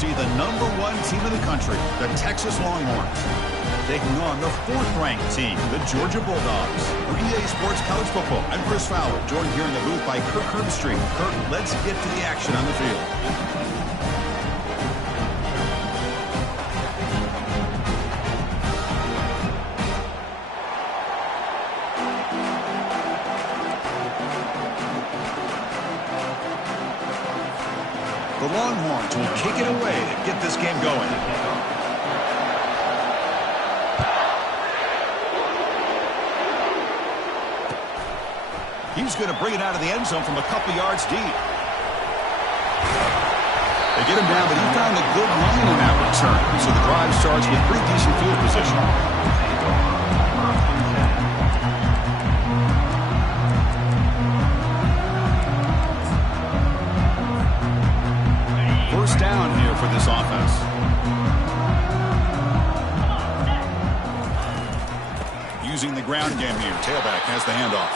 see the #1 team in the country, the Texas Longhorns, taking on the 4th-ranked team, the Georgia Bulldogs. For EA Sports College Football, I'm Chris Fowler, joined here in the booth by Kirk Herbstreit. Kirk, let's get to the action on the field. The Longhorns will kick it away to get this game going. He's going to bring it out of the end zone from a couple yards deep. They get him down, but he found a good line in that return. So the drive starts with pretty decent field position. First down here for this offense. Using the ground game here. Tailback has the handoff.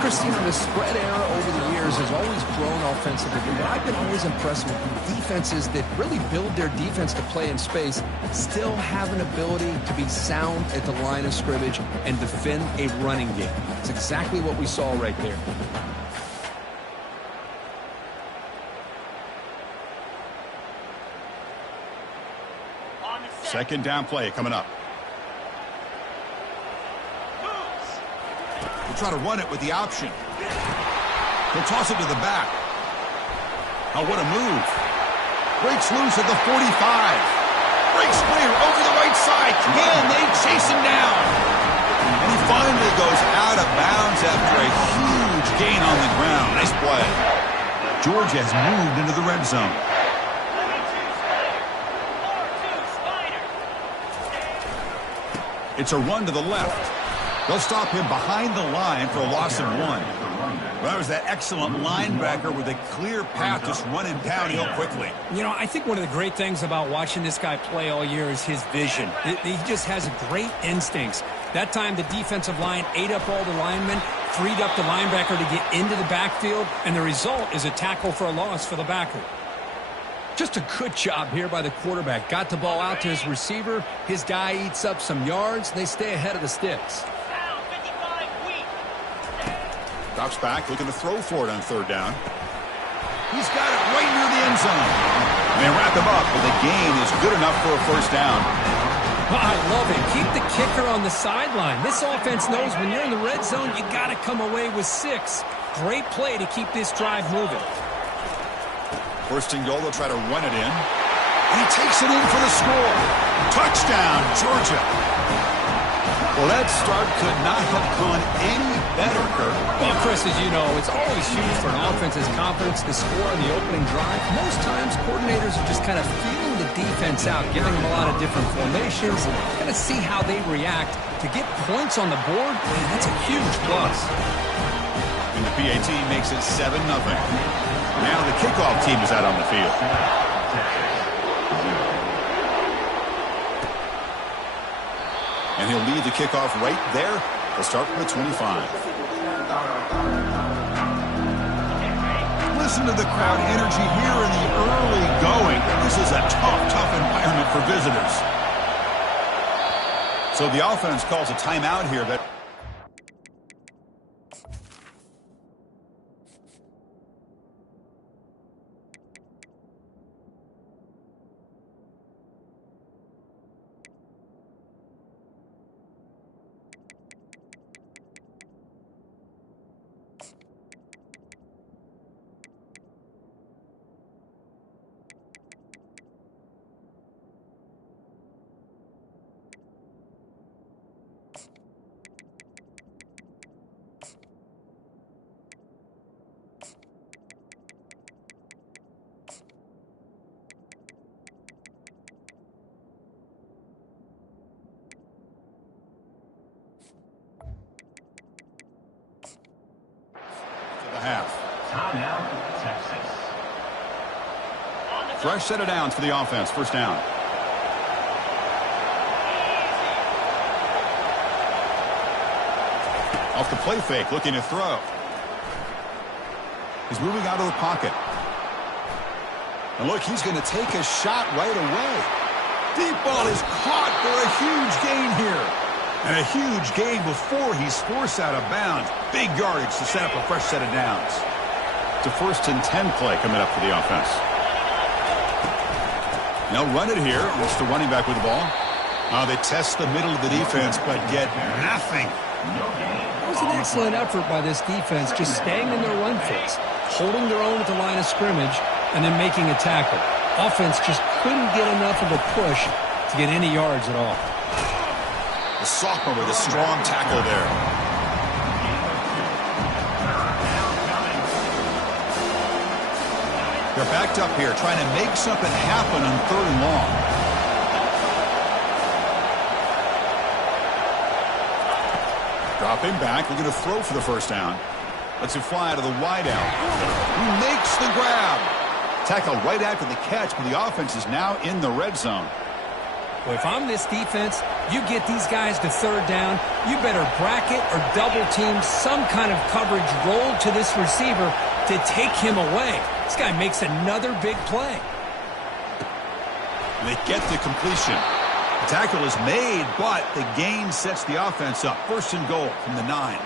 Christina, the spread era over the years has always grown offensively, but I've been always impressed with defenses that really build their defense to play in space, still have an ability to be sound at the line of scrimmage and defend a running game. It's exactly what we saw right there. Second down play coming up. We'll try to run it with the option. He'll toss it to the back. Oh, what a move. Breaks loose at the 45. Breaks clear over the right side. Can they chase him down? And he finally goes out of bounds after a huge gain on the ground. Nice play. Georgia has moved into the red zone. It's a run to the left. They'll stop him behind the line for a loss of 1. Well, that was that excellent linebacker with a clear path just running downhill quickly. You know, I think one of the great things about watching this guy play all year is his vision. He just has great instincts. That time, the defensive line ate up all the linemen, freed up the linebacker to get into the backfield, and the result is a tackle for a loss for the backer. Just a good job here by the quarterback. Got the ball out to his receiver. His guy eats up some yards. They stay ahead of the sticks. Drops back, looking to throw for it on third down. He's got it right near the end zone. And they wrap him up, but the gain is good enough for a first down. Oh, I love it. Keep the kicker on the sideline. This offense knows when you're in the red zone, you got to come away with 6. Great play to keep this drive moving. First and goal, they'll try to run it in. And he takes it in for the score. Touchdown, Georgia. Well, that start could not have gone any better, Kirk. Well, Chris, as you know, it's always huge for an offense's confidence to score on the opening drive. Most times, coordinators are just kind of feeling the defense out, giving them a lot of different formations, kind of see how they react. To get points on the board, man, that's a huge plus. And the PAT makes it 7-0. Now the kickoff team is out on the field. And he'll lead the kickoff right there. They'll start from the 25. Listen to the crowd energy here in the early going. This is a tough environment for visitors. So the offense calls a timeout here. But fresh set of downs for the offense. First down. Off the play fake, looking to throw. He's moving out of the pocket. And look, he's going to take a shot right away. Deep ball is caught for a huge gain here. And a huge gain before he's forced out of bounds. Big yardage to set up a fresh set of downs. It's a 1st and 10 play coming up for the offense. They'll run it here. It's the running back with the ball. They test the middle of the defense, but get nothing. That was an excellent effort by this defense, just staying in their run phase, holding their own at the line of scrimmage, and then making a tackle. Offense just couldn't get enough of a push to get any yards at all. The sophomore with a strong tackle there. They're backed up here, trying to make something happen on 3rd and long. Dropping back, looking to throw for the 1st down. Lets it fly out of the wideout. He makes the grab. Tackle right after the catch, but the offense is now in the red zone. Well, if I'm this defense, you get these guys to 3rd down, you better bracket or double team some kind of coverage rolled to this receiver to take him away. This guy makes another big play. They get the completion. The tackle is made, but the gain sets the offense up. 1st and goal from the 9.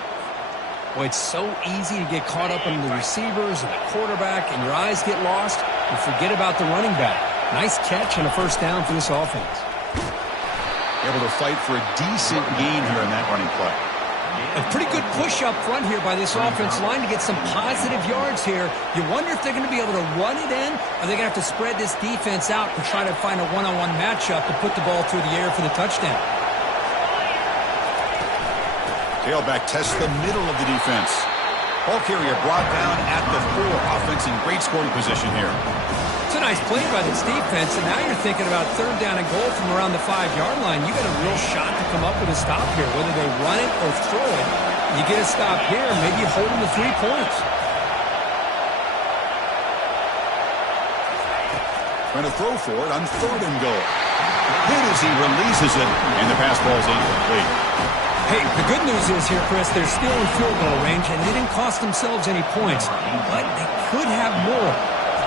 Boy, it's so easy to get caught up in the receivers and the quarterback, and your eyes get lost and forget about the running back. Nice catch and a 1st down for this offense. Able to fight for a decent gain here in that running play. A pretty good push up front here by this offense line to get some positive yards here. You wonder if they're going to be able to run it in, or they're going to have to spread this defense out and try to find a one-on-one matchup to put the ball through the air for the touchdown. Tailback tests the middle of the defense. Ball carrier brought down at the 4. Offense in great scoring position here. It's a nice play by this defense, and now you're thinking about 3rd down and goal from around the 5-yard line. You got a real shot to come up with a stop here, whether they run it or throw it. You get a stop here, maybe you hold them to 3 points. Trying to throw for it on 3rd and goal. Hit as he releases it, and the pass ball is incomplete. Hey, the good news is here, Chris, they're still in field goal range, and they didn't cost themselves any points, but they could have more.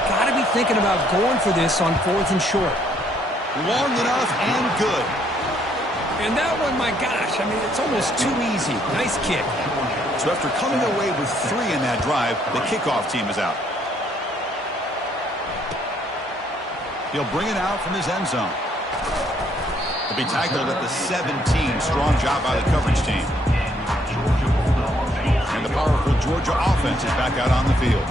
Got to be thinking about going for this on 4th and short. Long enough and good. And that one, my gosh, I mean, it's almost too easy. Nice kick. So after coming away with 3 in that drive, the kickoff team is out. He'll bring it out from his end zone. He'll be tackled at the 17. Strong job by the coverage team. And the powerful Georgia offense is back out on the field.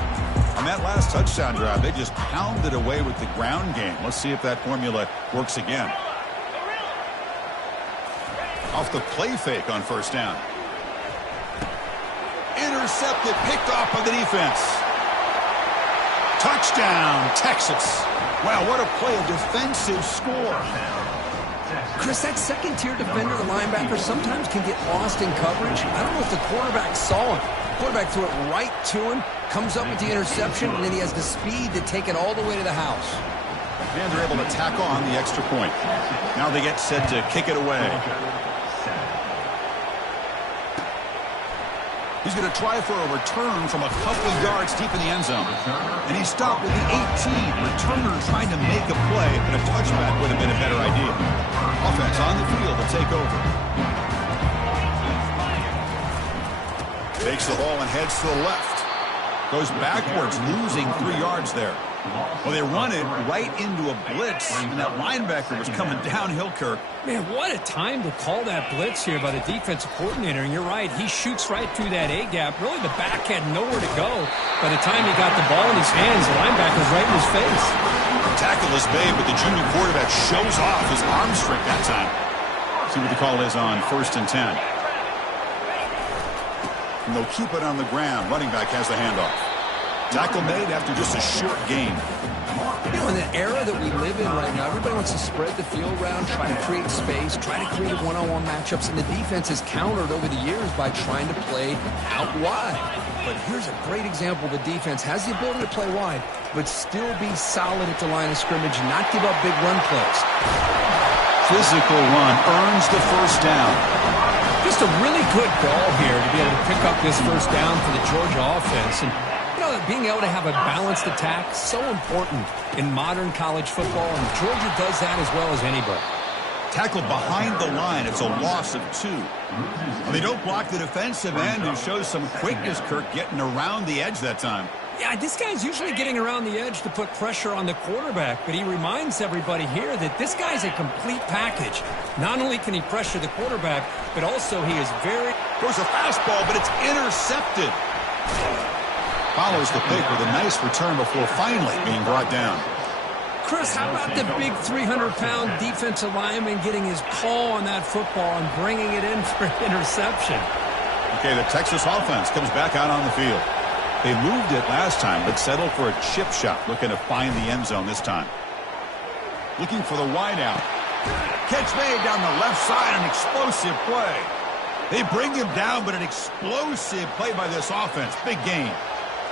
On that last touchdown drive, they just pounded away with the ground game. Let's see if that formula works again. Off the play fake on 1st down. Intercepted, picked off by the defense. Touchdown, Texas. Wow, what a play, a defensive score. Chris, that 2nd-tier defender, the linebacker, sometimes can get lost in coverage. I don't know if the quarterback saw him. The quarterback threw it right to him, comes up with the interception, and then he has the speed to take it all the way to the house. And they're able to tack on the extra point. Now they get set to kick it away. He's going to try for a return from a couple of yards deep in the end zone. And he stopped with the 18. Returner trying to make a play, and a touchback would have been a better idea. Offense on the field to take over. Takes the ball and heads to the left. Goes backwards, losing 3 yards there. Well, they run it right into a blitz, and that linebacker was coming downhill, Kirk. Man, what a time to call that blitz here by the defensive coordinator. And you're right, he shoots right through that A-gap. Really, the back had nowhere to go. By the time he got the ball in his hands, the linebacker's right in his face. Tackle is made, but the junior quarterback shows off his arm strength that time. See what the call is on 1st and 10. And they'll keep it on the ground. Running back has the handoff. Tackle made after just a short gain. You know, in the era that we live in right now, everybody wants to spread the field around, try to create space, try to create one-on-one matchups, and the defense has countered over the years by trying to play out wide. But here's a great example. The defense has the ability to play wide, but still be solid at the line of scrimmage, not give up big run plays. Physical run earns the 1st down. Just a really good ball here to be able to pick up this 1st down for the Georgia offense. And, you know, being able to have a balanced attack, so important in modern college football, and Georgia does that as well as anybody. Tackled behind the line. It's a loss of 2. Well, they don't block the defensive end, who shows some quickness, Kirk, getting around the edge that time. Yeah, this guy's usually getting around the edge to put pressure on the quarterback, but he reminds everybody here that this guy's a complete package. Not only can he pressure the quarterback, but also he is very... Goes a fastball, but it's intercepted. Follows the pick with a nice return before finally being brought down. Chris, how about the big 300-pound defensive lineman getting his paw on that football and bringing it in for an interception? Okay, the Texas offense comes back out on the field. They moved it last time, but settled for a chip shot, looking to find the end zone this time. Looking for the wideout. Catch made down the left side, an explosive play. They bring him down, but an explosive play by this offense. Big gain.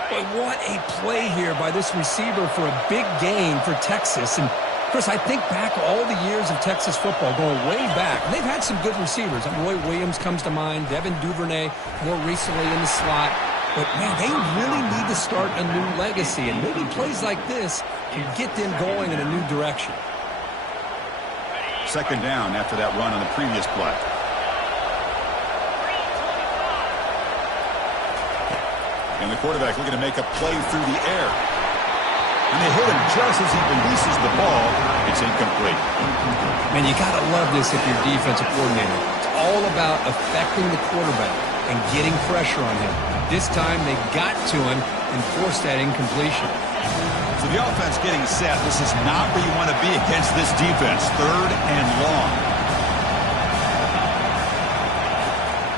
But what a play here by this receiver for a big gain for Texas. And, Chris, I think back all the years of Texas football, going way back. And they've had some good receivers. Roy Williams comes to mind, Devin Duvernay more recently in the slot. But, man, they really need to start a new legacy. And maybe plays like this can get them going in a new direction. Second down after that run on the previous play. And the quarterback looking to make a play through the air. And they hit him just as he releases the ball. It's incomplete. Man, you got to love this if you're defensive coordinator. It's all about affecting the quarterback and getting pressure on him. This time they got to him and forced that incompletion. So the offense getting set. This is not where you want to be against this defense. 3rd and long.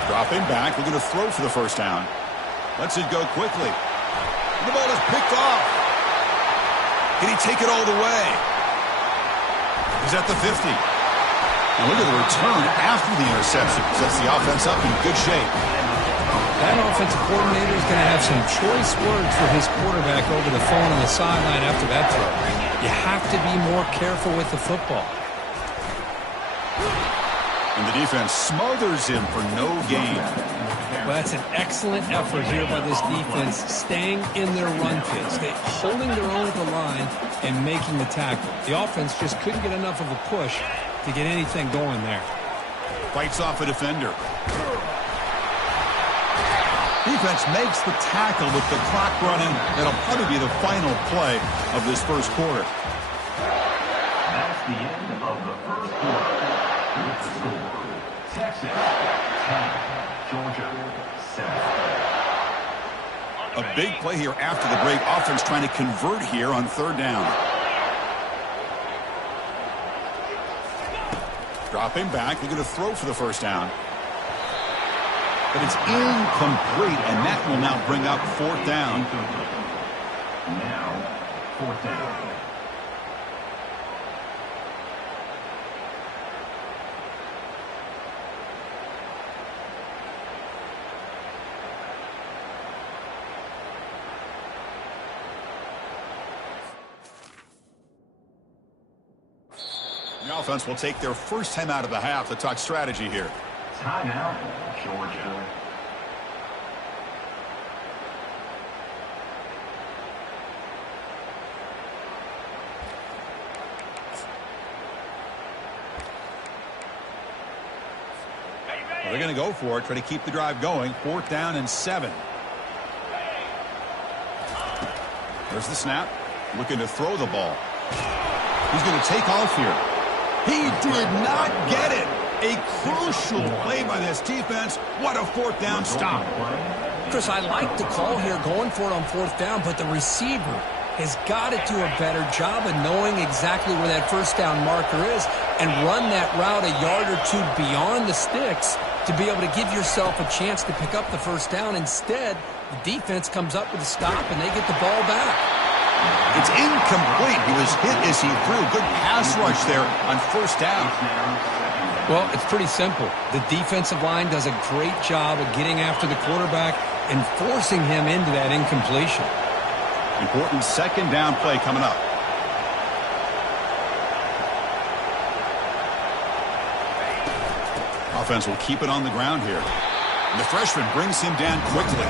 Dropping back. We're going to throw for the first down. Lets it go quickly. The ball is picked off. Can he take it all the way? He's at the 50. And look at the return after the interception. Sets the offense up in good shape. That offensive coordinator is going to have some choice words for his quarterback over the phone on the sideline after that throw. You have to be more careful with the football. And the defense smothers him for no gain. Well, that's an excellent effort here by this defense, staying in their run fits, holding their own at the line and making the tackle. The offense just couldn't get enough of a push to get anything going there. Fights off a defender. Defense makes the tackle with the clock running. That'll probably be the final play of this first quarter. That's the end of the first quarter. With the score, Texas 10, Georgia 7. A big play here after the break. Offense trying to convert here on 3rd down. Dropping back. They're going to throw for the first down. But it's incomplete, and that will now bring up 4th down. Now, 4th down. The offense will take their first time out of the half to talk strategy here. Timeout, Georgia. Well, they're going to go for it, try to keep the drive going. 4th down and 7. There's the snap. Looking to throw the ball. He's going to take off here. He did not get it. A crucial play by this defense. What a 4th down stop. Chris, I like the call here going for it on 4th down, but the receiver has got to do a better job of knowing exactly where that first down marker is and run that route a yard or two beyond the sticks to be able to give yourself a chance to pick up the first down. Instead, the defense comes up with a stop and they get the ball back. It's incomplete. He was hit as he threw. Good pass rush there on first down. Well, it's pretty simple. The defensive line does a great job of getting after the quarterback and forcing him into that incompletion. Important second down play coming up. Offense will keep it on the ground here. And the freshman brings him down quickly.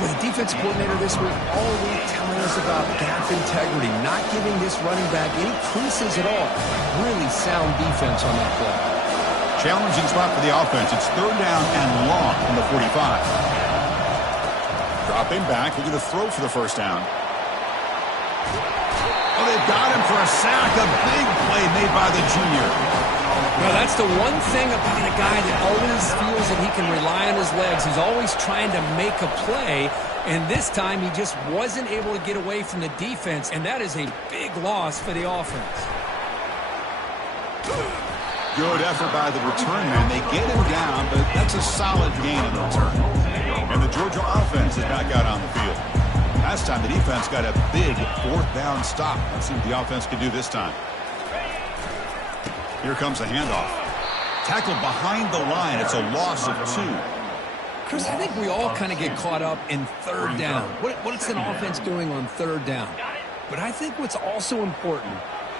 With the defense coordinator this week all week telling us about gap integrity, not giving this running back any creases at all. Really sound defense on that play. Challenging spot for the offense. It's 3rd down and long from the 45. Dropping back, looking to throw for the 1st down. Oh, they've got him for a sack. A big play made by the junior. Well, that's the one thing about a guy that always feels that he can rely on his legs. He's always trying to make a play, and this time he just wasn't able to get away from the defense, and that is a big loss for the offense. Good effort by the return man. They get him down, but that's a solid gain in the return. And the Georgia offense is back out on the field. Last time the defense got a big 4th down stop. Let's see what the offense can do this time. Here comes the handoff. Tackled behind the line. It's a loss of 2. Chris, I think we all kind of get caught up in 3rd down. What's an offense doing on 3rd down? But I think what's also important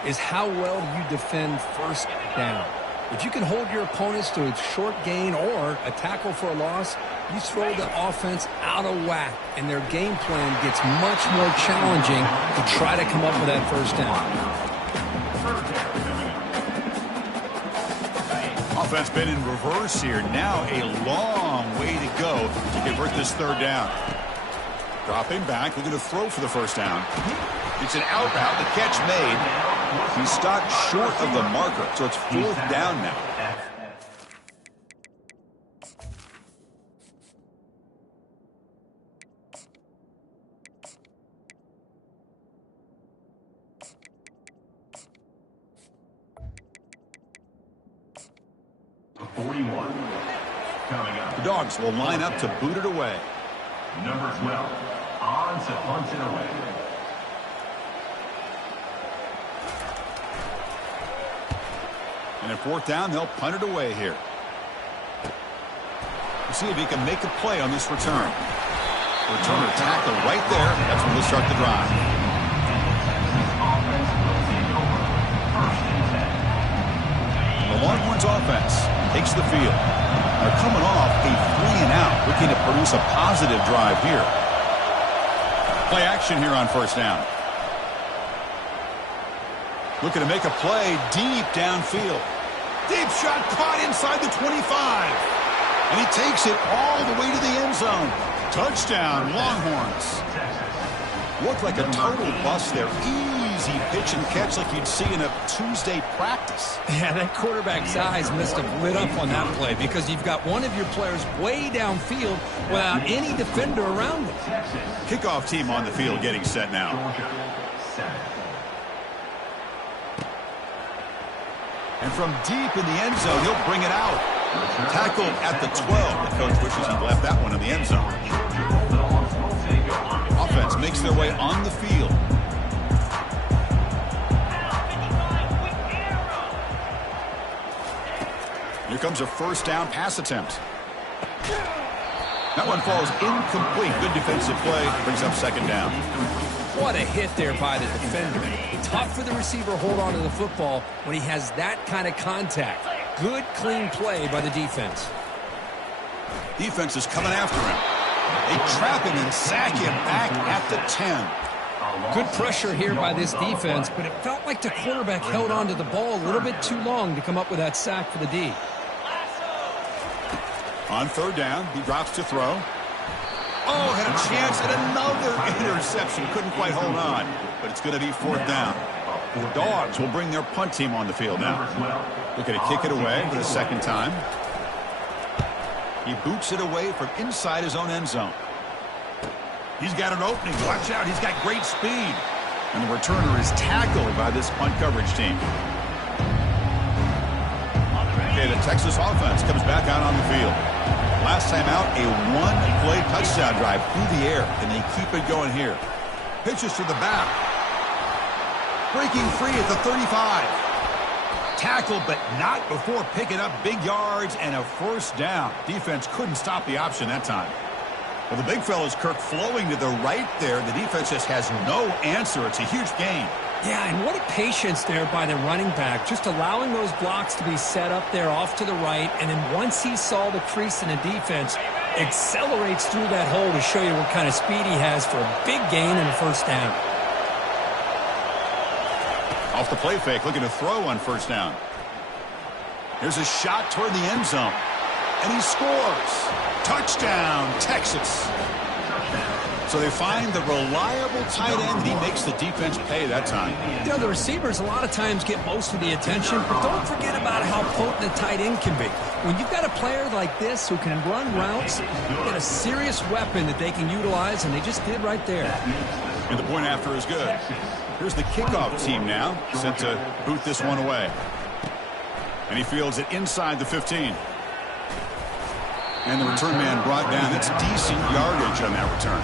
is how well you defend 1st down. If you can hold your opponents to a short gain or a tackle for a loss, you throw the offense out of whack, and their game plan gets much more challenging to try to come up with that 1st down. Offense been in reverse here. Now a long way to go to convert this 3rd down. Dropping back, looking to throw for the 1st down. It's an outbound. The catch made. He stopped short of the marker, so it's 4th down now. The Dogs will line up to boot it away. Number 12, on to punt it away. And at 4th down, they'll punt it away here. We'll see if he can make a play on this return. Returner tackle right there. That's when we'll start the drive. The Longhorns offense takes the field. They're coming off a 3-and-out, looking to produce a positive drive here. Play action here on 1st down. Looking to make a play deep downfield. Deep shot caught inside the 25. And he takes it all the way to the end zone. Touchdown, Longhorns. Looked like a total bust there. Easy pitch and catch like you'd see in a Tuesday practice. Yeah, that quarterback's eyes must have lit up on that play because you've got one of your players way downfield without any defender around him. Kickoff team on the field getting set now. And from deep in the end zone, he'll bring it out. Tackled at the 12. The coach wishes he left that one in the end zone. Offense makes their way on the field. Here comes a 1st down pass attempt. That one falls incomplete. Good defensive play. Brings up 2nd down. What a hit there by the defender. Tough for the receiver to hold on to the football when he has that kind of contact. Good, clean play by the defense. Defense is coming after him. They trap him and sack him back at the 10. Good pressure here by this defense, but it felt like the quarterback held on to the ball a little bit too long to come up with that sack for the D. On 3rd down, he drops to throw. Oh, had a chance at another interception. Couldn't quite hold on, but it's going to be 4th down. The Dogs will bring their punt team on the field now. Looking to kick it away for the 2nd time. He boots it away from inside his own end zone. He's got an opening. Watch out. He's got great speed. And the returner is tackled by this punt coverage team. Okay, the Texas offense comes back out on the field. Last time out, a 1-play touchdown drive through the air. Can they keep it going here? Pitches to the back. Breaking free at the 35. Tackled, but not before picking up big yards and a 1st down. Defense couldn't stop the option that time. Well, the big fella's Kirk flowing to the right there. The defense just has no answer. It's a huge gain. Yeah, and what a patience there by the running back, just allowing those blocks to be set up there off to the right, and then once he saw the crease in the defense, Accelerates through that hole to show you what kind of speed he has for a big gain and a first down. Off the play fake, looking to throw on first down. Here's a shot toward the end zone. And he scores. Touchdown, Texas. So they find the reliable tight end, and he makes the defense pay that time. You know, the receivers a lot of times get most of the attention, but don't forget about how potent a tight end can be. When you've got a player like this who can run routes, you get a serious weapon that they can utilize, and they just did right there. And the point after is good. Here's the kickoff team now, set to boot this one away. And he fields it inside the 15. And the return man brought down. That's decent yardage on that return.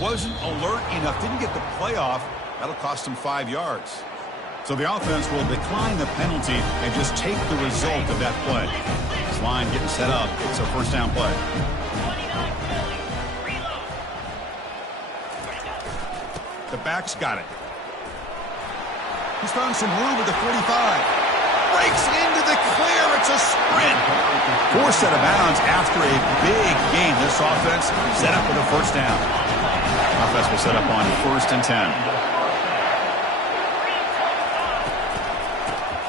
Wasn't alert enough, didn't get the playoff. That'll cost him 5 yards. So the offense will decline the penalty and just take the result of that play. This line getting set up. It's a first down play. The back's got it. He's found some room at the 45. Breaks into the clear. It's a sprint. Forced out of bounds after a big gain. This offense set up with a first down. Offense will set up on 1st and 10.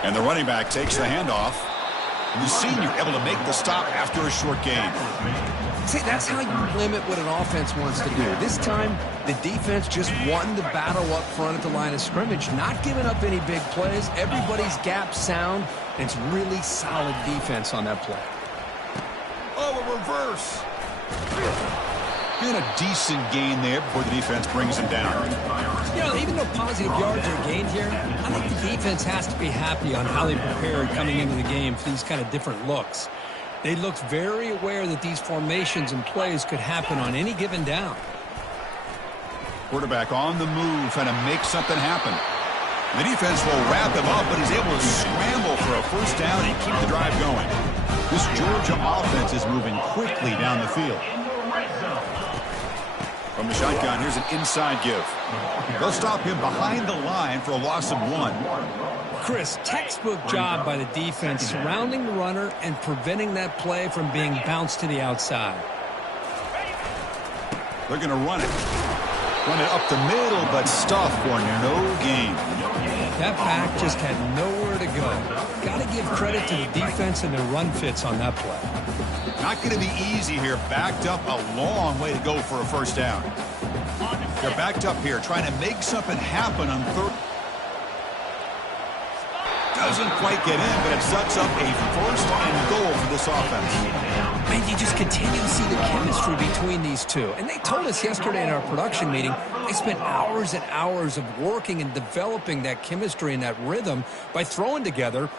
And the running back takes the handoff. And the senior able to make the stop after a short gain. See, that's how you limit what an offense wants to do. This time, the defense just won the battle up front at the line of scrimmage, not giving up any big plays. Everybody's gap sound. And it's really solid defense on that play. Oh, a reverse. And a decent gain there before the defense brings him down. You know, even though positive yards are gained here, I think the defense has to be happy on how they prepared coming into the game for these kind of different looks. They looked very aware that these formations and plays could happen on any given down. Quarterback on the move, trying to make something happen. The defense will wrap him up, but he's able to scramble for a first down and keep the drive going. This Georgia offense is moving quickly down the field. From the shotgun, here's an inside give. They'll stop him behind the line for a loss of 1. Chris, textbook job by the defense surrounding the runner and preventing that play from being bounced to the outside. They're going to run it. Run it up the middle, but stuff for no gain. That back just had nowhere to go. Got to give credit to the defense and their run fits on that play. Not going to be easy here. Backed up a long way to go for a first down. They're backed up here, trying to make something happen on third. Doesn't quite get in, but it sets up a first and goal for this offense. Man, you just continue to see the chemistry between these two. And they told us yesterday in our production meeting, they spent hours and hours of working and developing that chemistry and that rhythm by throwing together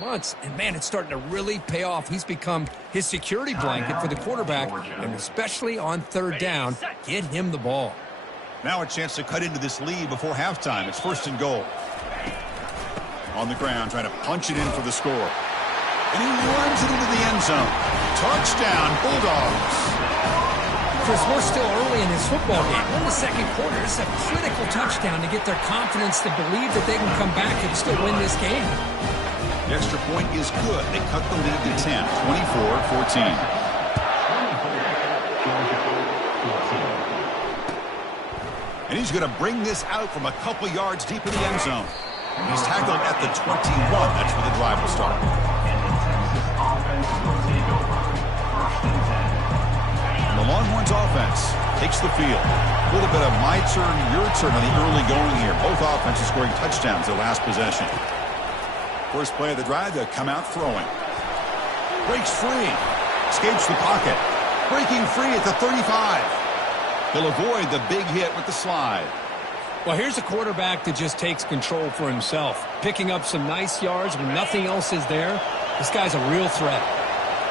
months. And man, it's starting to really pay off. He's become his security blanket for the quarterback, and especially on third down, get him the ball. Now a chance to cut into this lead before halftime. It's 1st and goal. On the ground, trying to punch it in for the score. And he runs it into the end zone. Touchdown, Bulldogs. Chris, we're still early in this football game. We're in the second quarter. It's a critical touchdown to get their confidence to believe that they can come back and still win this game. The extra point is good. They cut the lead to 10, 24-14. And he's going to bring this out from a couple yards deep in the end zone. He's tackled at the 21. That's where the drive will start. And the Longhorns offense takes the field. A little bit of my turn, your turn on the early going here. Both offenses scoring touchdowns their last possession. First play of the drive, they'll come out throwing. Breaks free. Escapes the pocket. Breaking free at the 35. He'll avoid the big hit with the slide. Well, here's a quarterback that just takes control for himself. Picking up some nice yards when nothing else is there. This guy's a real threat.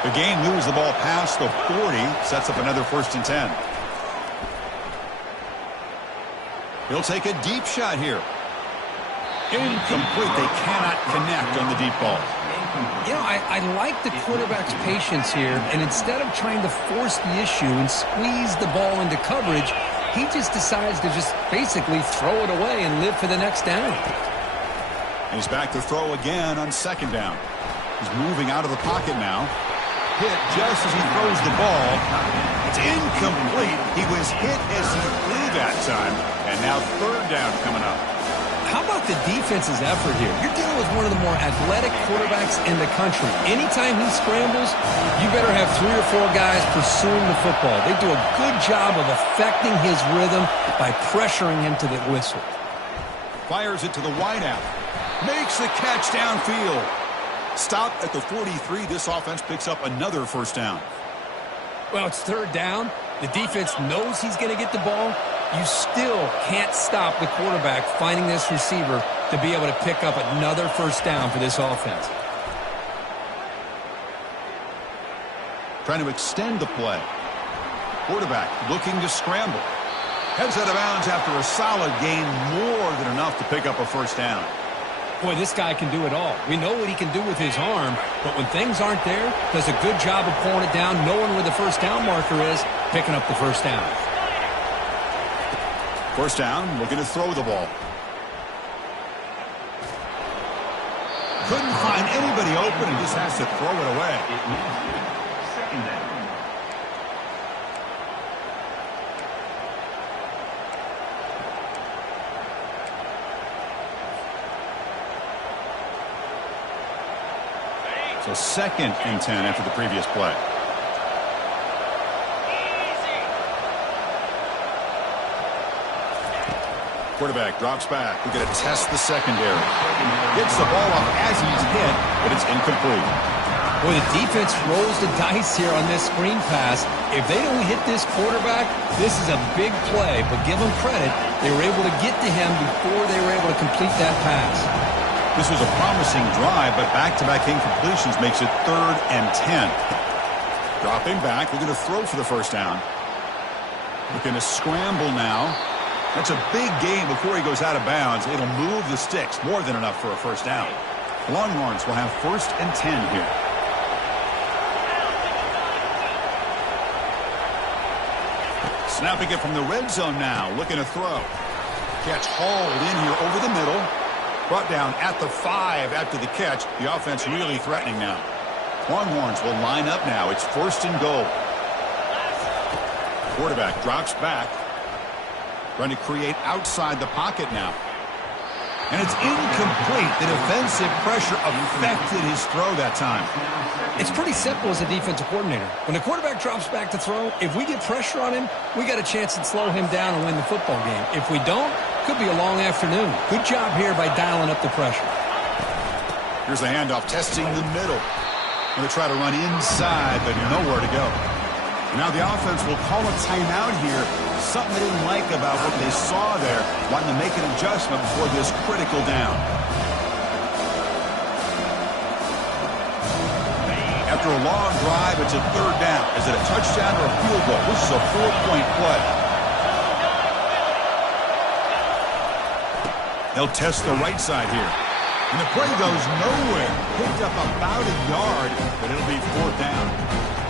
The game moves the ball past the 40. Sets up another 1st and 10. He'll take a deep shot here. Incomplete. They cannot connect on the deep ball. You know, I like the quarterback's patience here, and instead of trying to force the issue and squeeze the ball into coverage, he just decides to just basically throw it away and live for the next down. He's back to throw again on second down. He's moving out of the pocket now. Hit just as he throws the ball. It's incomplete. He was hit as he threw that time, and now third down coming up. How about the defense's effort here? You're dealing with one of the more athletic quarterbacks in the country. Anytime he scrambles, you better have 3 or 4 guys pursuing the football. They do a good job of affecting his rhythm by pressuring him to the whistle. Fires it to the wideout. Makes the catch downfield. Stop at the 43. This offense picks up another first down. Well, it's third down. The defense knows he's going to get the ball. You still can't stop the quarterback finding this receiver to be able to pick up another first down for this offense. Trying to extend the play. Quarterback looking to scramble. Heads out of bounds after a solid gain, more than enough to pick up a first down. Boy, this guy can do it all. We know what he can do with his arm, but when things aren't there, does a good job of pulling it down, knowing where the first down marker is, picking up the first down. First down, looking to throw the ball. Couldn't find anybody open and just has to throw it away. Second down. So second and 10 after the previous play. Quarterback drops back. We're going to test the secondary. Gets the ball off as he's hit, but it's incomplete. Boy, the defense rolls the dice here on this screen pass. If they don't hit this quarterback, this is a big play, but give them credit. They were able to get to him before they were able to complete that pass. This was a promising drive, but back-to-back incompletions makes it third and 10. Dropping back, we're going to throw for the first down. Looking to scramble now. That's a big gain before he goes out of bounds. It'll move the sticks, more than enough for a first down. Longhorns will have first and 10 here. Snapping it from the red zone now, looking to throw. Catch hauled in here over the middle. Brought down at the 5 after the catch. The offense really threatening now. Longhorns will line up now. It's first and goal. Quarterback drops back. Trying to create outside the pocket now. And it's incomplete. The defensive pressure affected his throw that time. It's pretty simple as a defensive coordinator. When the quarterback drops back to throw, if we get pressure on him, we got a chance to slow him down and win the football game. If we don't, could be a long afternoon. Good job here by dialing up the pressure. Here's the handoff, testing the middle. Going to try to run inside, but nowhere to go. Now the offense will call a timeout here. Something they didn't like about what they saw there. Wanting to make an adjustment before this critical down. After a long drive, it's a third down. Is it a touchdown or a field goal? This is a 4-point play. They'll test the right side here. And the play goes nowhere. Picked up about a yard, but it'll be fourth down.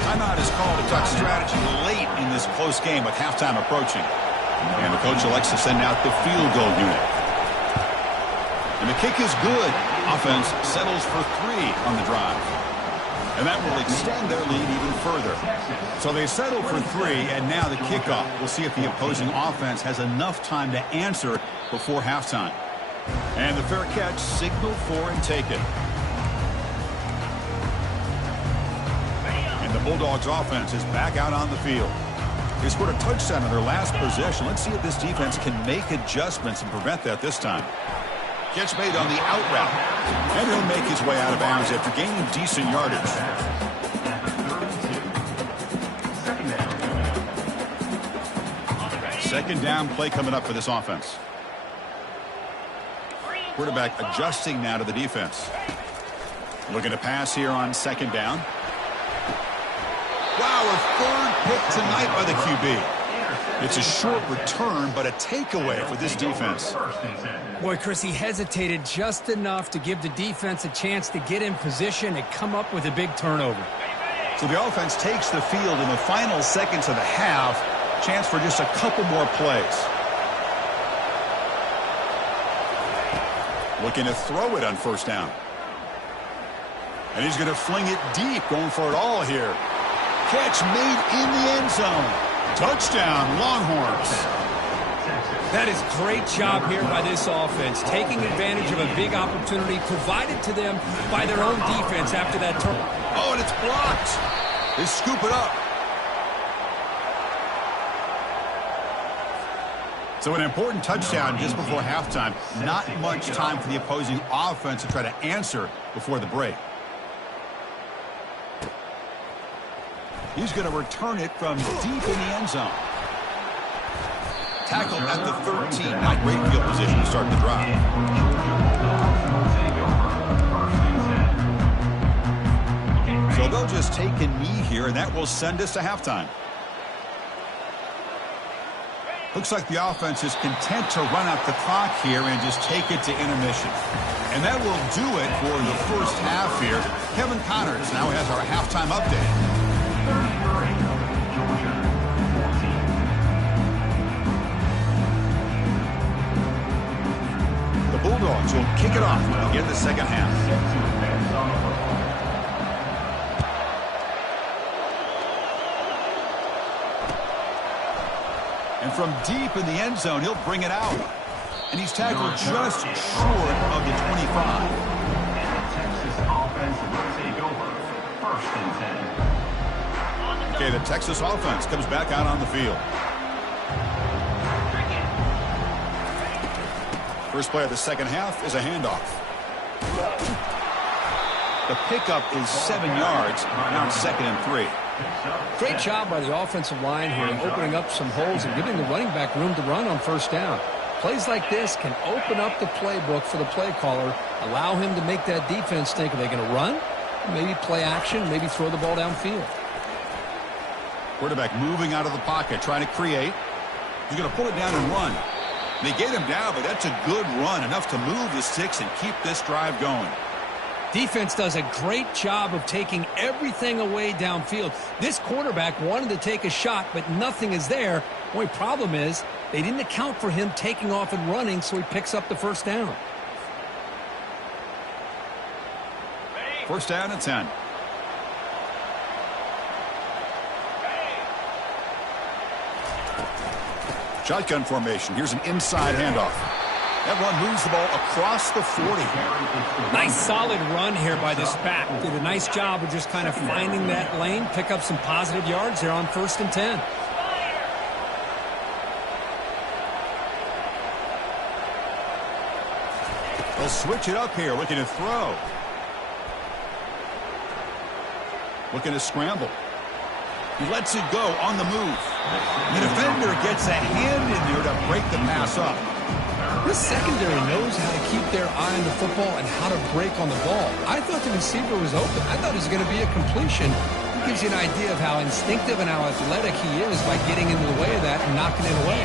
Timeout is called to talk strategy late in this close game with halftime approaching. And the coach elects to send out the field goal unit. And the kick is good. Offense settles for 3 on the drive. And that will extend their lead even further. So they settle for 3, and now the kickoff. We'll see if the opposing offense has enough time to answer before halftime. And the fair catch, signal for and take it. And the Bulldogs offense is back out on the field. They scored a touchdown on their last possession. Let's see if this defense can make adjustments and prevent that this time. Catch made on the out route. And he'll make his way out of bounds after gaining decent yardage. Second down play coming up for this offense. Quarterback adjusting now to the defense. Looking to pass here on second down. Wow, a third pick tonight by the QB. It's a short return, but a takeaway for this defense. Boy, Chris, he hesitated just enough to give the defense a chance to get in position and come up with a big turnover. So the offense takes the field in the final seconds of the half. Chance for just a couple more plays. Looking to throw it on first down. And he's going to fling it deep, going for it all here. Catch made in the end zone. Touchdown, Longhorns. That is great job here by this offense, taking advantage of a big opportunity provided to them by their own defense after that turn. Oh, and it's blocked. They scoop it up. So an important touchdown just before halftime. Not much time for the opposing offense to try to answer before the break. He's going to return it from deep in the end zone. Tackle at the 13. Not great field position to start the drive. So they'll just take a knee here, and that will send us to halftime. Looks like the offense is content to run out the clock here and just take it to intermission. And that will do it for the first half here. Kevin Connors now has our halftime update. The Bulldogs will kick it off to begin the second half. And from deep in the end zone, he'll bring it out. And he's tackled just short of the 25. Texas offense will take over. First and 10. Okay, the Texas offense comes back out on the field. First play of the second half is a handoff. The pickup is 7 yards, now 2nd and 3. Great job by the offensive line here, opening up some holes and giving the running back room to run on first down. Plays like this can open up the playbook for the play caller, allow him to make that defense think, are they going to run? Maybe play action, maybe throw the ball downfield. Quarterback moving out of the pocket, trying to create. He's going to pull it down and run. They get him down, but that's a good run, enough to move the sticks and keep this drive going. Defense does a great job of taking everything away downfield. This quarterback wanted to take a shot, but nothing is there. Only problem is they didn't account for him taking off and running, so he picks up the first down. First down and 10. Shotgun formation. Here's an inside handoff. That run moves the ball across the 40. Nice solid run here by this back. Did a nice job of just kind of finding that lane, pick up some positive yards there on 1st and 10. They'll switch it up here, looking to throw. Looking to scramble. He lets it go on the move. The defender gets a hand in there to break the pass up. This secondary knows how to keep their eye on the football and how to break on the ball. I thought the receiver was open. I thought it was going to be a completion. It gives you an idea of how instinctive and how athletic he is by getting into the way of that and knocking it away.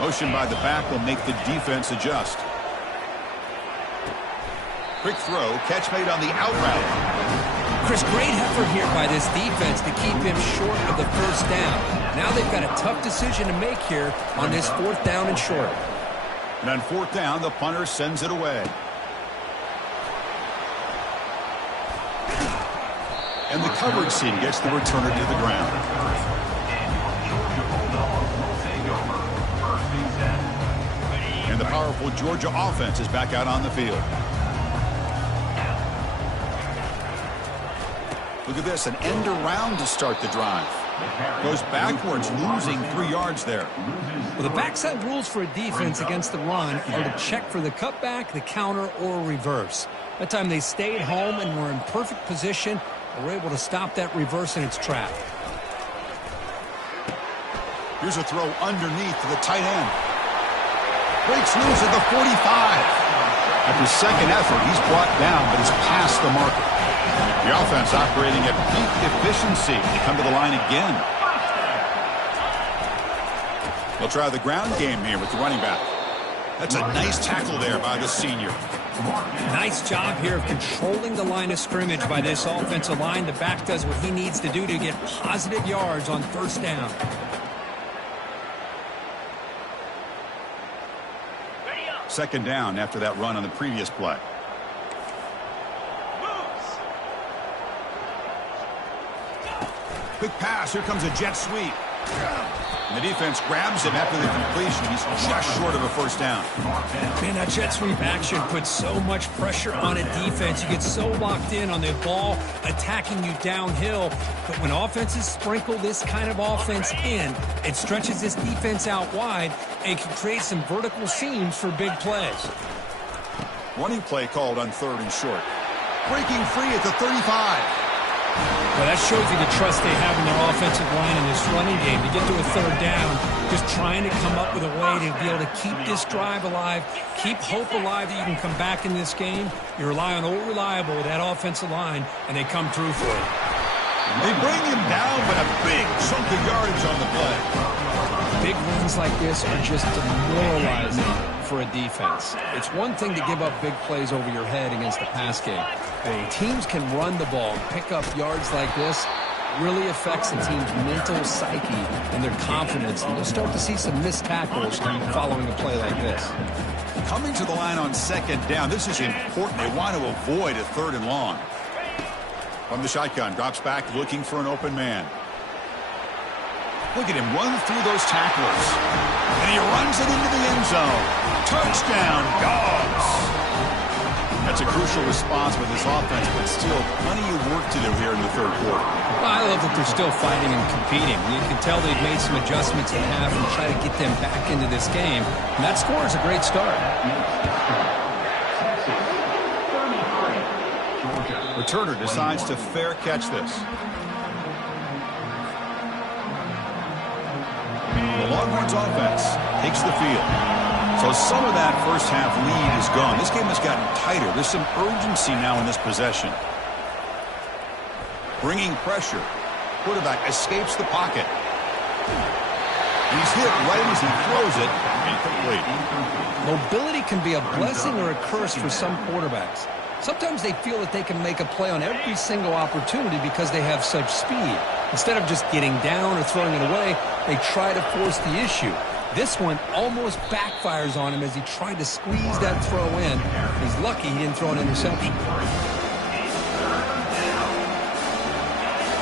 Motion by the back will make the defense adjust. Quick throw, catch made on the out route. Chris, great effort here by this defense to keep him short of the first down. Now they've got a tough decision to make here on this 4th down and short. And on 4th down, the punter sends it away. And the coverage team gets the returner to the ground. And the powerful Georgia offense is back out on the field. Look at this, an end around to start the drive. Goes backwards, losing 3 yards there. Well, the backside rules for a defense against the run are to check for the cutback, the counter, or reverse. That time they stayed home and were in perfect position and were able to stop that reverse in its track. Here's a throw underneath to the tight end. Breaks loose at the 45. After second effort, he's brought down, but he's past the marker. The offense operating at peak efficiency. They come to the line again. He'll try the ground game here with the running back. That's a nice tackle there by the senior. Nice job here of controlling the line of scrimmage by this offensive line. The back does what he needs to do to get positive yards on first down. Second down after that run on the previous play. Quick pass. Here comes a jet sweep. And the defense grabs him after the completion. He's just short of a first down. Man, that jet sweep action puts so much pressure on a defense. You get so locked in on the ball attacking you downhill. But when offenses sprinkle this kind of offense in, it stretches this defense out wide and can create some vertical seams for big plays. Running play called on 3rd and short. Breaking free at the 35. Well, that shows you the trust they have in their offensive line in this running game. To get to a 3rd down, just trying to come up with a way to be able to keep this drive alive, keep hope alive that you can come back in this game. You rely on Old Reliable with that offensive line, and they come through for it. They bring him down, but a big chunk of yardage on the play. Big runs like this are just demoralizing for a defense. It's one thing to give up big plays over your head against the pass game. But teams can run the ball and pick up yards like this. It really affects the team's mental psyche and their confidence. And you'll start to see some missed tackles following a play like this. Coming to the line on 2nd down, this is important. They want to avoid a 3rd and long. From the shotgun, drops back looking for an open man. Look at him run through those tacklers. And he runs it into the end zone. Touchdown, Dogs! That's a crucial response with this offense, but still plenty of work to do here in the 3rd quarter. Well, I love that they're still fighting and competing. You can tell they've made some adjustments in half and try to get them back into this game. And that score is a great start. Returner decides to fair catch this. The Longhorns offense takes the field. So some of that first half lead is gone. This game has gotten tighter. There's some urgency now in this possession. Bringing pressure. Quarterback escapes the pocket. He's hit right as he throws it. Incomplete. Mobility can be a blessing or a curse for some quarterbacks. Sometimes they feel that they can make a play on every single opportunity because they have such speed. Instead of just getting down or throwing it away, they try to force the issue. This one almost backfires on him as he tried to squeeze that throw in. He's lucky he didn't throw an interception.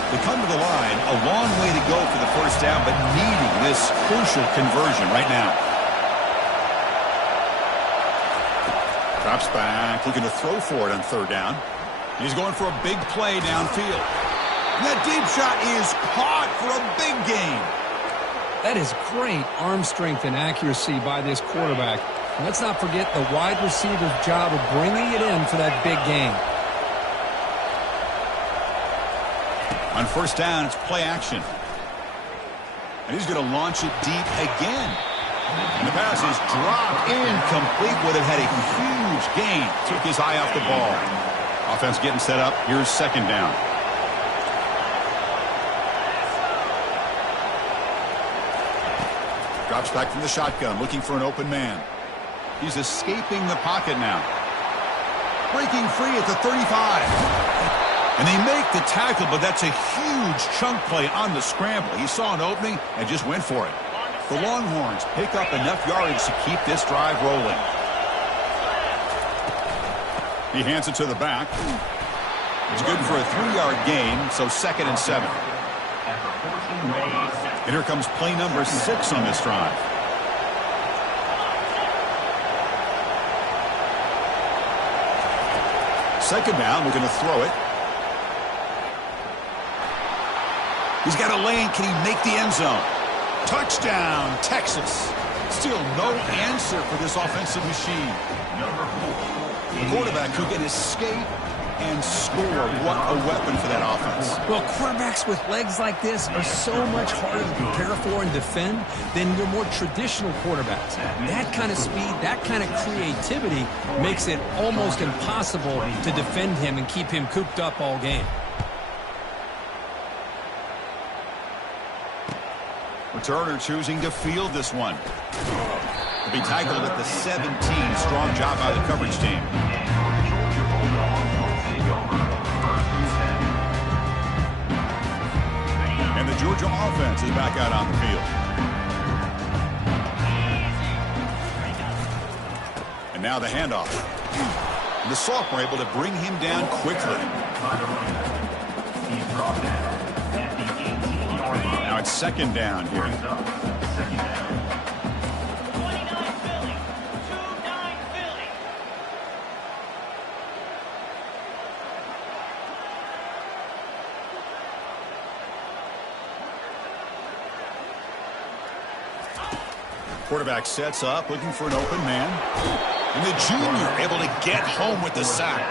They come to the line, a long way to go for the first down, but needing this crucial conversion right now. Drops back, looking to throw for it on 3rd down. He's going for a big play downfield. And that deep shot is caught for a big gain. That is great arm strength and accuracy by this quarterback. And let's not forget the wide receiver's job of bringing it in for that big gain. On 1st down, it's play action. And he's going to launch it deep again. And the pass is dropped incomplete. Would have had a huge gain. Took his eye off the ball. Offense getting set up. Here's 2nd down. Drops back from the shotgun, looking for an open man. He's escaping the pocket now. Breaking free at the 35. And they make the tackle, but that's a huge chunk play on the scramble. He saw an opening and just went for it. The Longhorns pick up enough yardage to keep this drive rolling. He hands it to the back. It's good for a 3-yard gain, so 2nd and 7. And here comes play number 6 on this drive. Second down, looking to throw it. He's got a lane. Can he make the end zone? Touchdown, Texas. Still no answer for this offensive machine. The quarterback who can escape and score. What a weapon for that offense. Well, quarterbacks with legs like this are so much harder to prepare for and defend than your more traditional quarterbacks. That kind of speed, that kind of creativity makes it almost impossible to defend him and keep him cooped up all game. Returner choosing to field this one. Will be tackled at the 17. Strong job by the coverage team. And the Georgia offense is back out on the field. And now the handoff. And the sophomore able to bring him down quickly. Now it's second down here. Quarterback sets up, looking for an open man. And the junior able to get home with the sack.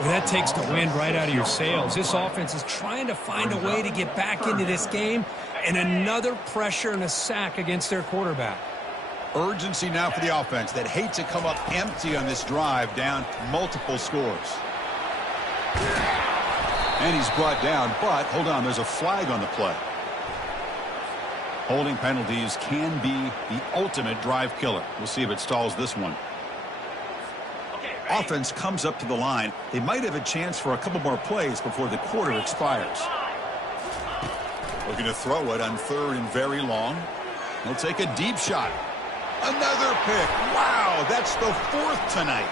Well, that takes the wind right out of your sails. This offense is trying to find a way to get back into this game, and another pressure and a sack against their quarterback. Urgency now for the offense that hate to come up empty on this drive, down multiple scores. And he's brought down, but hold on, there's a flag on the play. Holding penalties can be the ultimate drive killer. We'll see if it stalls this one. Offense comes up to the line. They might have a chance for a couple more plays before the quarter expires. Looking to throw it on third and very long. He'll take a deep shot. Another pick. Wow, that's the fourth tonight.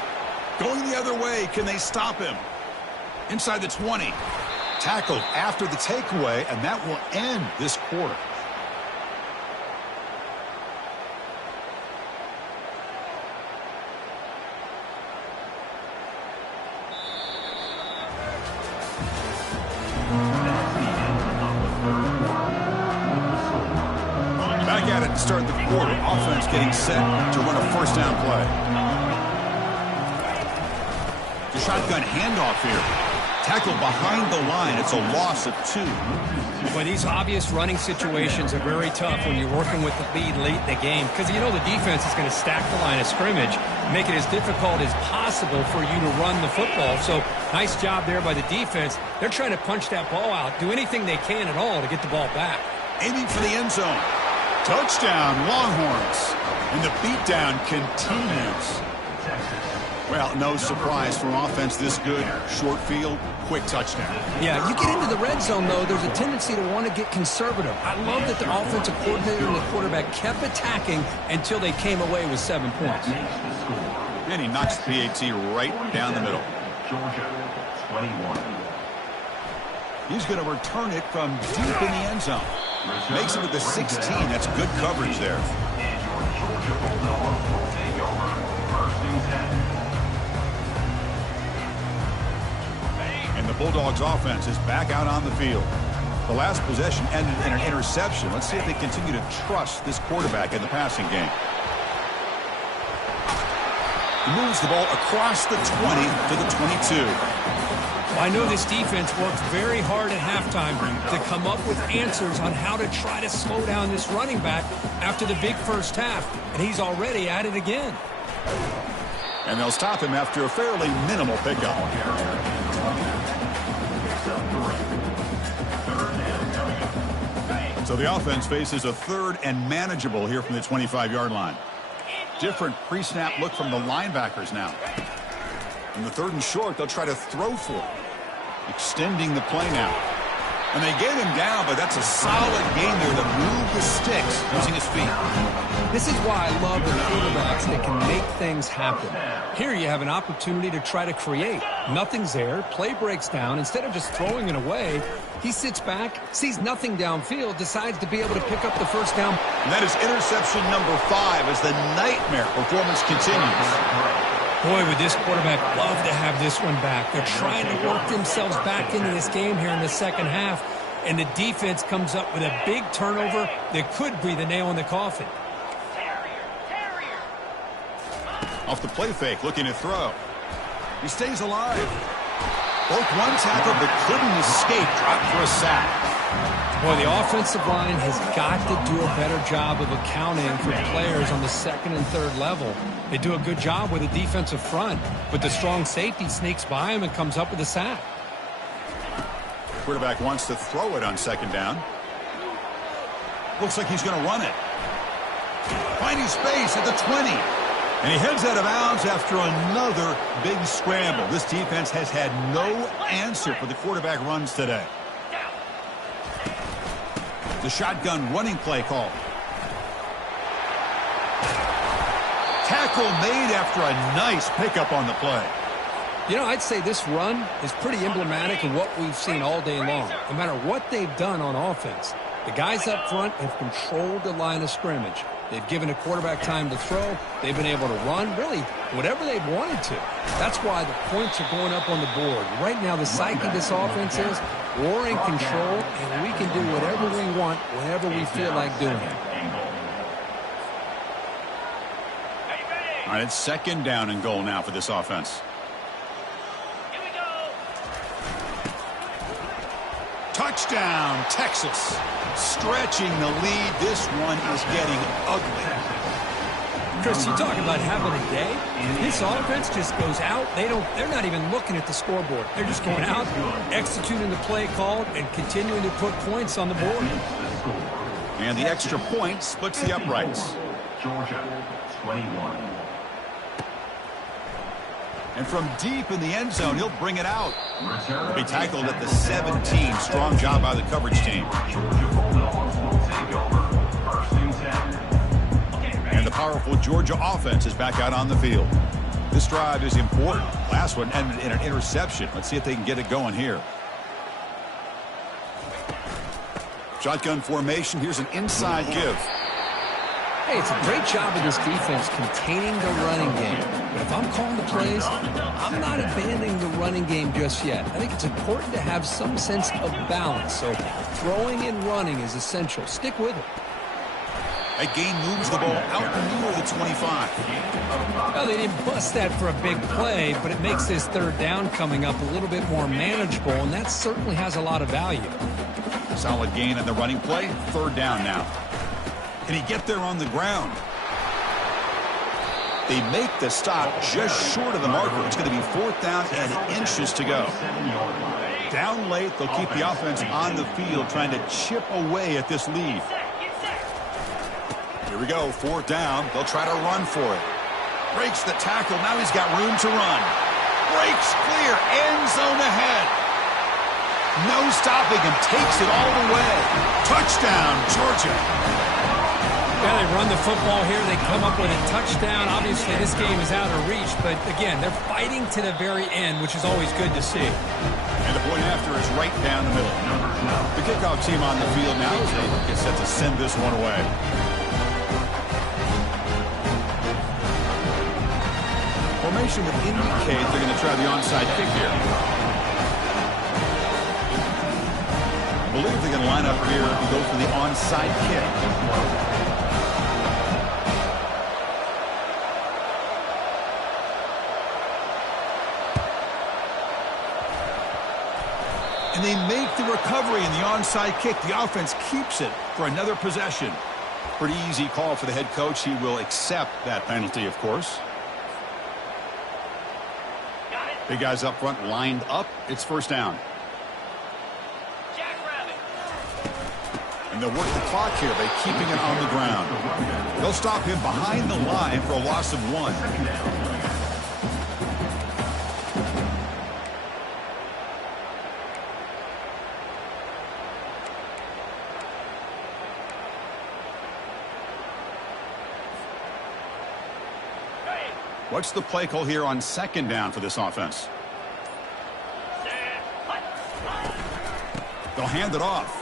Going the other way, can they stop him? Inside the 20. Tackled after the takeaway, and that will end this quarter. Start the quarter. Offense getting set to run a first down play. The shotgun handoff here. Tackled behind the line. It's a loss of 2. Well, these obvious running situations are very tough when you're working with the lead late in the game, because you know the defense is going to stack the line of scrimmage, make it as difficult as possible for you to run the football. So nice job there by the defense. They're trying to punch that ball out, do anything they can at all to get the ball back. Aiming for the end zone. Touchdown, Longhorns. And the beatdown continues. Well, no surprise from offense this good. Short field, quick touchdown. Yeah, you get into the red zone, though, there's a tendency to want to get conservative. I love that the offensive coordinator and the quarterback kept attacking until they came away with 7 points. And he knocks the PAT right down the middle. Georgia, 21. He's going to return it from deep in the end zone. Makes it to the 16. That's good coverage there. And the Bulldogs offense is back out on the field. The last possession ended in an interception. Let's see if they continue to trust this quarterback in the passing game. He moves the ball across the 20 to the 22. I know this defense worked very hard at halftime to come up with answers on how to try to slow down this running back after the big first half, and he's already at it again. And they'll stop him after a fairly minimal pickup. So the offense faces a third and manageable here from the 25-yard line. Different pre-snap look from the linebackers now. In the third and short, they'll try to throw for it. Extending the play now. And they get him down, but that's a solid game there to move the sticks using his feet. This is why I love the quarterbacks that can make things happen. Here you have an opportunity to try to create. Nothing's there. Play breaks down. Instead of just throwing it away, he sits back, sees nothing downfield, decides to be able to pick up the first down. And that is interception number 5 as the nightmare performance continues. Boy, would this quarterback love to have this one back. They're trying to work themselves back into this game here in the second half, and the defense comes up with a big turnover that could be the nail in the coffin. Off the play fake, looking to throw. He stays alive. Broke one tackle, but couldn't escape. Dropped for a sack. Boy, the offensive line has got to do a better job of accounting for players on the second and third level. They do a good job with the defensive front, but the strong safety sneaks by him and comes up with a sack. Quarterback wants to throw it on second down. Looks like he's going to run it. Finding space at the 20. And he heads out of bounds after another big scramble. This defense has had no answer for the quarterback runs today. The shotgun running play call. Tackle made after a nice pickup on the play. You know, I'd say this run is pretty emblematic of what we've seen all day long. No matter what they've done on offense, the guys up front have controlled the line of scrimmage. They've given the quarterback time to throw. They've been able to run, really, whatever they've wanted to. That's why the points are going up on the board. Right now, the psyche of this offense is we're in control, and we can do whatever we want whenever we feel like doing it. All right, it's 2nd down and goal now for this offense. Touchdown, Texas. Stretching the lead. This one is getting ugly. Chris, you talk about having a day. This offense just goes out. They're not even looking at the scoreboard. They're just going out, executing the play called, and continuing to put points on the board. And the extra point splits the uprights. Georgia, 21. And from deep in the end zone, he'll bring it out. He'll be tackled at the 17. Strong job by the coverage team. And the powerful Georgia offense is back out on the field. This drive is important. Last one ended in an interception. Let's see if they can get it going here. Shotgun formation. Here's an inside give. Hey, it's a great job of this defense containing the running game. But if I'm calling the plays, I'm not abandoning the running game just yet. I think it's important to have some sense of balance. So throwing and running is essential. Stick with it. That gain moves the ball out near the 25. Well, they didn't bust that for a big play, but it makes this 3rd down coming up a little bit more manageable, and that certainly has a lot of value. Solid gain on the running play. 3rd down now. Can he get there on the ground? They make the stop just short of the marker. It's going to be 4th down and inches to go. Down late, they'll keep the offense on the field trying to chip away at this lead. Here we go, 4th down. They'll try to run for it. Breaks the tackle. Now he's got room to run. Breaks clear. End zone ahead. No stopping him. Takes it all the way. Touchdown, Georgia. Yeah, they run the football here. They come up with a touchdown. Obviously, this game is out of reach, but again, they're fighting to the very end, which is always good to see. And the point after is right down the middle. The kickoff team on the field now as they get set to send this one away. Formation would indicate they're going to try the onside kick here. I believe they're going to line up here and go for the onside kick. And they make the recovery in the onside kick. The offense keeps it for another possession. Pretty easy call for the head coach. He will accept that penalty, of course. Big guys up front lined up. It's 1st down. And they'll work the clock here by keeping it on the ground. They'll stop him behind the line for a loss of 1. What's the play call here on 2nd down for this offense? They'll hand it off.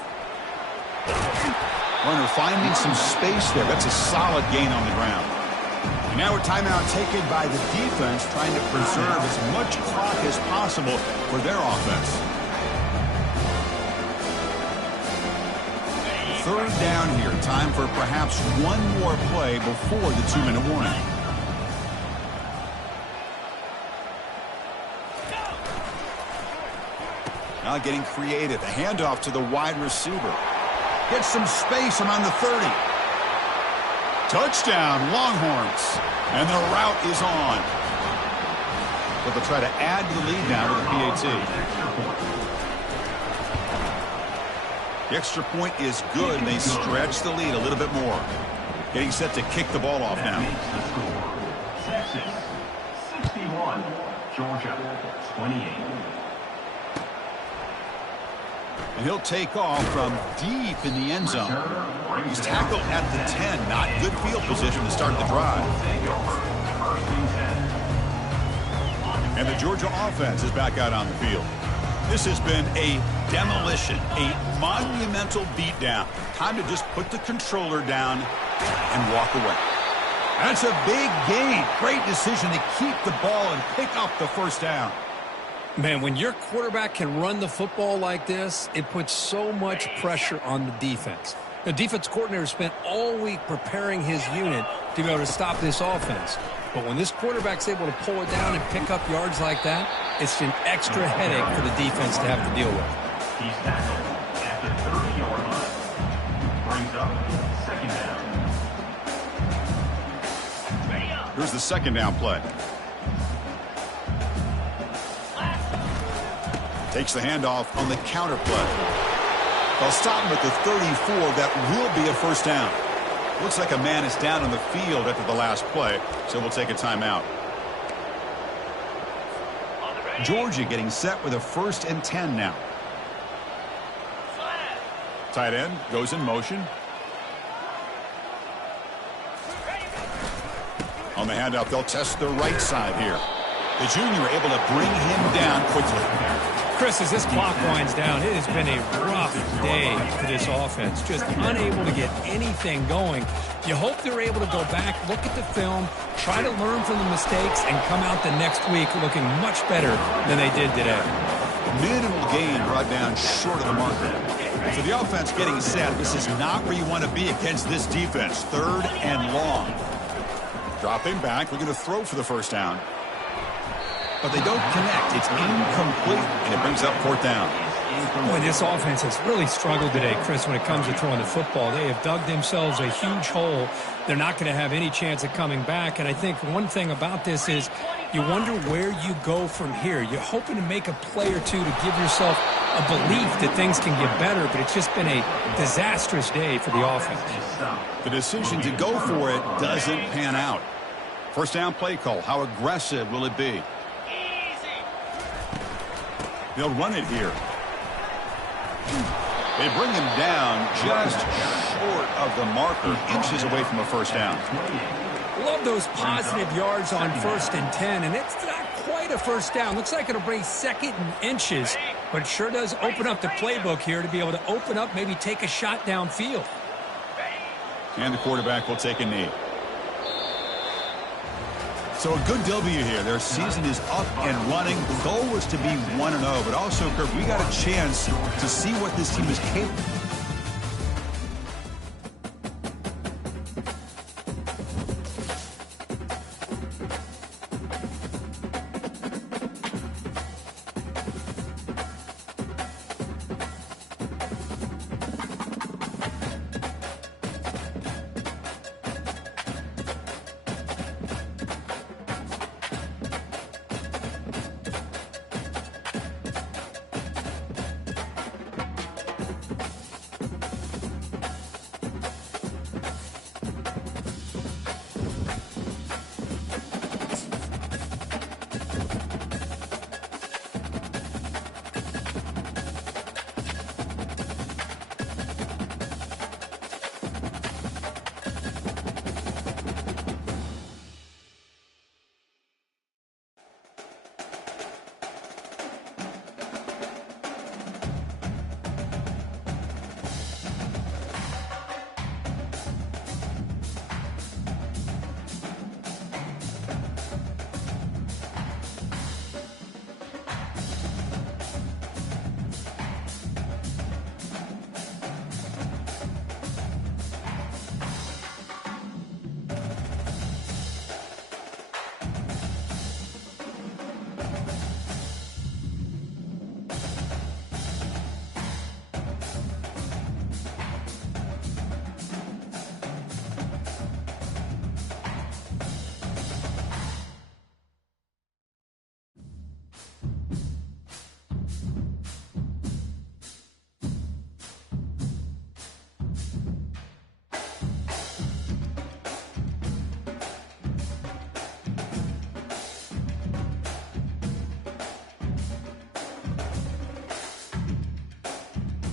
Runner finding some space there. That's a solid gain on the ground. And now a timeout taken by the defense, trying to preserve as much clock as possible for their offense. 3rd down here. Time for perhaps one more play before the 2-minute warning. Now getting creative. A handoff to the wide receiver. Gets some space around the 30. Touchdown, Longhorns. And the route is on. But they'll try to add to the lead now with the PAT. The extra point is good, and they stretch the lead a little bit more. Getting set to kick the ball off now. Texas 61, Georgia 28. And he'll take off from deep in the end zone. He's tackled at the 10. Not good field position to start the drive. And the Georgia offense is back out on the field. This has been a demolition, a monumental beatdown. Time to just put the controller down and walk away. That's a big gain. Great decision to keep the ball and pick up the first down. Man, when your quarterback can run the football like this, it puts so much pressure on the defense. The defense coordinator spent all week preparing his unit to be able to stop this offense. But when this quarterback's able to pull it down and pick up yards like that, it's an extra headache for the defense to have to deal with. He's tackled at the 30-yard line. Brings up second down. Here's the second down play. Takes the handoff on the counter play. They'll stop him at the 34. That will be a first down. Looks like a man is down on the field after the last play, so we'll take a timeout. Georgia getting set with a 1st and 10 now. Tight end goes in motion. On the handoff, they'll test the right side here. The junior able to bring him down quickly. Chris, as this clock winds down, it has been a rough day for this offense. Just unable to get anything going. You hope they're able to go back, look at the film, try to learn from the mistakes, and come out the next week looking much better than they did today. Minimal gain brought down short of the marker. So the offense getting set. This is not where you want to be against this defense. 3rd and long. Dropping back, looking to throw for the first down. But they don't connect. It's incomplete, and it brings up 4th down. Boy, this offense has really struggled today, Chris, when it comes to throwing the football. They have dug themselves a huge hole. They're not going to have any chance of coming back. And I think one thing about this is you wonder where you go from here. You're hoping to make a play or two to give yourself a belief that things can get better, but it's just been a disastrous day for the offense. The decision to go for it doesn't pan out. First down play call. How aggressive will it be? They'll run it here. They bring him down just short of the marker, inches away from a first down. Love those positive yards on 1st and 10, and it's not quite a first down. Looks like it'll bring 2nd and inches, but it sure does open up the playbook here to be able to open up, maybe take a shot downfield. And the quarterback will take a knee. So a good W here. Their season is up and running. The goal was to be 1-0, but also, Kirk, we got a chance to see what this team is capable of.